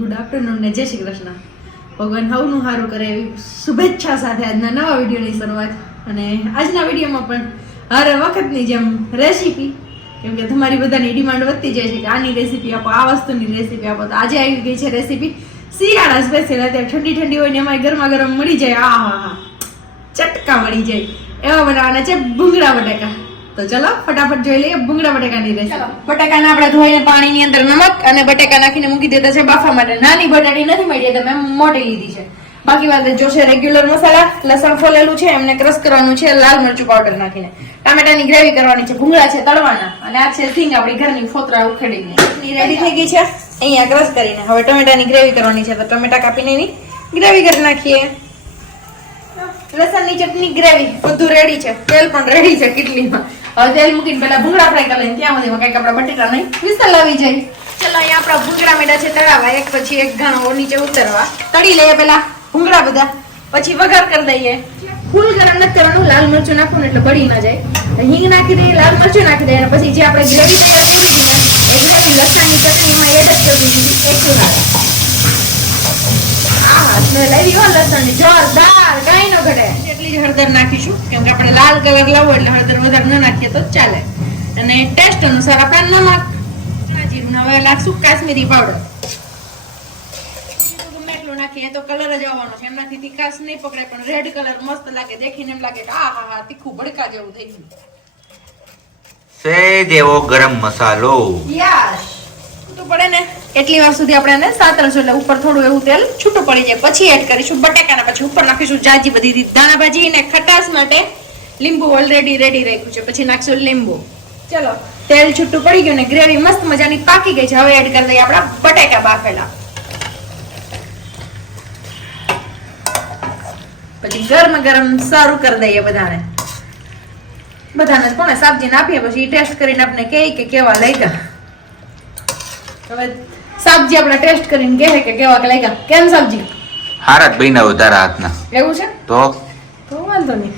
Good afternoon ને જય શ્રી કૃષ્ણ. ભગવાન હવનું સારું કરે એવી શુભેચ્છા સાથે આજના નવા વિડીયોની શરૂઆત. અને આજના વિડીયોમાં પણ હર વખતની જેમ રેસીપી, કેમ કે તમારી બધાની ડિમાન્ડ વધતી જાય છે કે આની રેસીપી આપો, આ વસ્તુની રેસીપી આપો. તો આજે આવી ગઈ છે રેસીપી શિયાળા સ્પેશિયલ. અત્યારે ઠંડી ઠંડી હોય ને એમાં ગરમા ગરમ મળી જાય, આ હા હા ચટકા મળી જાય એવા બનાવવાના છે ભૂંગળા બટાકા. તો ચલો ફટાફટ જોઈ લઈએ ભૂંગળા બટાકાની રેસીપી. બટાકાને આપણે ધોઈને પાણીની અંદર નમક અને બટાકા નાખીને મૂકી દીધા છે બાફવા માટે. નાની બટાટી નથી મળી તો મેં મોટી લીધી છે. બાકી વાત જોશે રેગ્યુલર મસાલા, લસણ ફોલેલું છે એમને ક્રશ કરવાનું છે, લાલ મરચું પાવડર નાખીને, ટામેટાની ગ્રેવી કરવાની છે, ભૂંગળા છે તળવાના, અને આ છે સિંગ આપણી ઘરની ફોતરા ઉખેડીને. ચટણી રેડી થઈ ગઈ છે અહીંયા ક્રશ કરીને. હવે ટમેટાની ગ્રેવી કરવાની છે તો ટમેટા કાપીને એની ગ્રેવી કરી નાખીએ. લસણની ચટણી ગ્રેવી બધું રેડી છે, તેલ પણ રેડી છે કેટલીમાં. હવે તેલ મૂકીને પેલા ભૂંગળા ફ્રાય કરી લઈને ત્યાં સુધીમાં કઈક આપણા બટેટા નહીં વિસ્તાર લાવી જાય. ચલો અહીંયા આપણા ભૂંગળા મેડા છે તળાવા, એક પછી એક ઘણો નીચે ઉતરવા. તળી લઈએ પેલા ભૂંગળા બધા, પછી વઘાર કરી દઈએ. ફૂલ ગરમ નથી કરવાનું, લાલ મરચું નાખવું એટલે બળી ના જાય. હિંગ નાખી દઈએ, લાલ મરચું નાખી દઈએ, અને પછી જે આપણે ગ્રેવી તૈયાર કરી દીધી ને એ ગ્રેવી લસણની ચટણીમાં એડ જ કરી દીધી એકલું નાખે. સ્મેલ આવી હો લસણની જોરદાર, કાંઈ ન ઘટે. એટલી જ હળદર નાખીશું, કેમ કે આપણે લાલ કલર લાવવો એટલે હળદર વધારે ન નાખીએ તો ચાલે. અને ટેસ્ટ અનુસાર આપણે નમક, જીરું, હવે નાખશું કાશ્મીરી પાવડર. ગમે એટલું નાખીએ તો કલર જ આવવાનો છે, એમનાથી તીખાશ નહીં પકડે, પણ રેડ કલર મસ્ત લાગે. દેખીને એમ લાગે કે આ હા હા તીખું ભડકા જેવું થઈ ગયું. સેજ એવો ગરમ મસાલો યસ પડે ને એટલી વાર સુધી આપણે એને સાતરશું, એટલે ઉપર થોડું એવું તેલ છૂટું પડી જાય. પછી એડ કરીશું બટાકાના, પછી ઉપર નાખીશું જાજી બધી દાણા ભાજી અને ખટાશ માટે લીંબુ ઓલરેડી રેડી રાખ્યું છે, પછી નાખશું લીંબુ. ચલો તેલ છૂટું પડી ગયું ને ગ્રેવી મસ્ત મજાની પાકી ગઈ છે. હવે એડ કરી દઈએ આપણા બટાકા બાફેલા. પછી ગરમ ગરમ સર્વ કરી દઈએ બધાને. બધાને કોને સબ્જીને આપીએ, પછી ટેસ્ટ કરીને આપણે કહે કે કેવા લાગ્યા. હવે સબ્જી આપણે ટેસ્ટ કરીને કહે કે કેવા લાગ્યા. કેમ સબ્જી? હારા જ બન્યા તારા હાથના. એવું છે તો વાંધો નહીં.